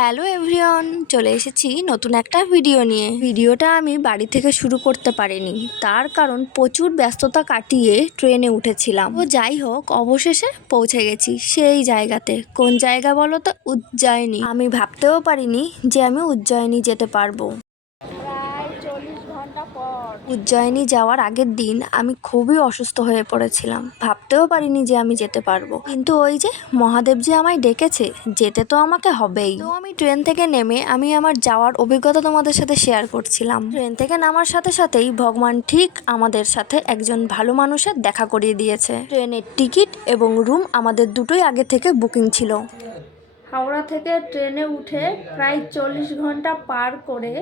Hello everyone, চলে এসেছি নতুন একটা ভিডিও নিয়ে। ভিডিওটা আমি বাড়ি থেকে শুরু করতে পারিনি, তার কারণ প্রচুর ব্যস্ততা কাটিয়ে ট্রেনে উঠেছিলাম। তো যাই হোক, অবশেষে পৌঁছে গেছি সেই জায়গাতে। কোন জায়গা বলো তো? উজ্জয়িনী। আমি ভাবতেও পারিনি যে আমি উজ্জয়িনী যেতে পারবো। উজ্জয়িনী যাওয়ার আগের দিন আমি খুবই অসুস্থ হয়ে পড়েছিলাম, ভাবতেও পারিনি যে আমি যেতে পারবো। কিন্তু ওই যে মহাদেব যে আমায় ডেকেছে, যেতে তো আমাকে হবেই। তো আমি ট্রেন থেকে নেমে আমি আমার যাওয়ার অভিজ্ঞতা তোমাদের সাথে শেয়ার করছিলাম। ট্রেন থেকে নামার সাথে সাথেই ভগবান ঠিক আমাদের সাথে একজন ভালো মানুষের দেখা করিয়ে দিয়েছে। ট্রেনের টিকিট এবং রুম আমাদের দুটোই আগে থেকে বুকিং ছিল। হাওড়া থেকে ট্রেনে উঠে প্রায় 40 ঘন্টা পার করে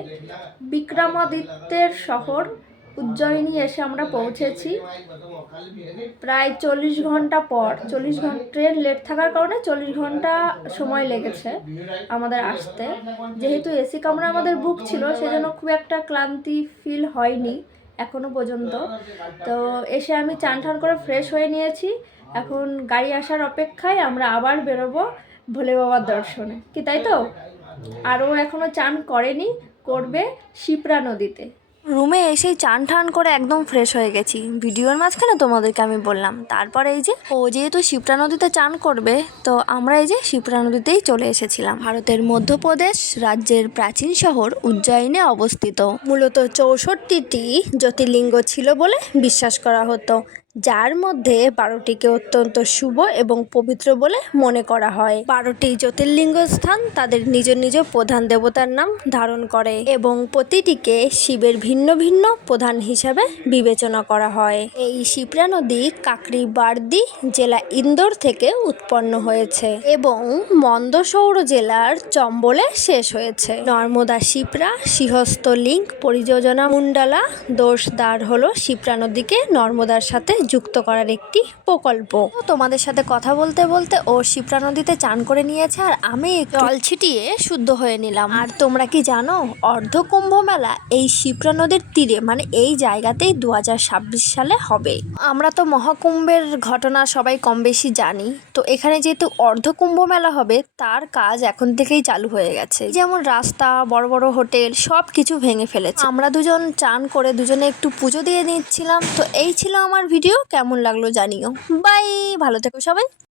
বিক্রমাদিত্যের শহর উজ্জয়িনী এসে আমরা পৌঁছেছি। প্রায় 40 ঘন্টা পর, 40 ঘন্টা ট্রেন লেট থাকার কারণে 40 ঘন্টা সময় লেগেছে আমাদের আসতে। যেহেতু এসি কামরা আমাদের বুক ছিল, সেজন্য খুব একটা ক্লান্তি ফিল হয়নি এখনো পর্যন্ত। তো এসে আমি চান টান করে ফ্রেশ হয়ে নিয়েছি। এখন গাড়ি আসার অপেক্ষায় আমরা আবার বেরোবো ভোলে বাবার দর্শনে, কি তাই তো? আরও এখনো চান করেনি, করবে শিপ্রা নদীতে। রুমে এসেই চান টান করে একদম ফ্রেশ হয়ে গেছি। ভিডিওর মাঝখানে তোমাদেরকে আমি বললাম। তারপরে এই যে ও যেহেতু শিপ্রা নদীতে চান করবে, তো আমরা এই যে শিপ্রা নদীতেই চলে এসেছিলাম। ভারতের মধ্যপ্রদেশ রাজ্যের প্রাচীন শহর উজ্জয়িনে অবস্থিত। মূলত 64টি জ্যোতির্লিঙ্গ ছিল বলে বিশ্বাস করা হতো, যার মধ্যে 12টিকে অত্যন্ত শুভ এবং পবিত্র বলে মনে করা হয়। 12টি জ্যোতির্লিঙ্গ স্থান তাদের নিজ নিজ প্রধান দেবতার নাম ধারণ করে এবং প্রতিটিকে শিবের ভিন্ন ভিন্ন প্রধান হিসাবে বিবেচনা করা হয়। এই শিপ্রা নদী কাকরিবার্দি জেলা ইন্দোর থেকে উৎপন্ন হয়েছে এবং মন্দসৌর জেলার চম্বলে শেষ হয়েছে। নর্মদা শিপ্রা সিংহস্থ লিঙ্ক পরিযোজনা মুন্ডালা দোসদার হলো শিপ্রা নদীকে নর্মদার সাথে যুক্ত করার একটি প্রকল্প। তোমাদের সাথে কথা বলতে বলতে ও শিপ্রা নদীতে চান করে নিয়েছে, আর আমি জল ছিটিয়ে শুদ্ধ হয়ে নিলাম। আর তোমরা কি জানো, অর্ধকুম্ভ মেলা এই শিপ্রা নদীর তীরে, মানে এই জায়গাতেই 2026 সালে হবে। আমরা তো মহাকুম্ভের ঘটনা সবাই কম বেশি জানি, তো এখানে যেহেতু অর্ধকুম্ভ মেলা হবে, তার কাজ এখন থেকেই চালু হয়ে গেছে। যেমন রাস্তা, বড় বড় হোটেল সব কিছু ভেঙে ফেলেছে। আমরা দুজন চান করে দুজনে একটু পুজো দিয়ে নিচ্ছিলাম। তো এই ছিল আমার ভিডিও, কেমন লাগলো জানিও। বাই, ভালো থেকো সবাই।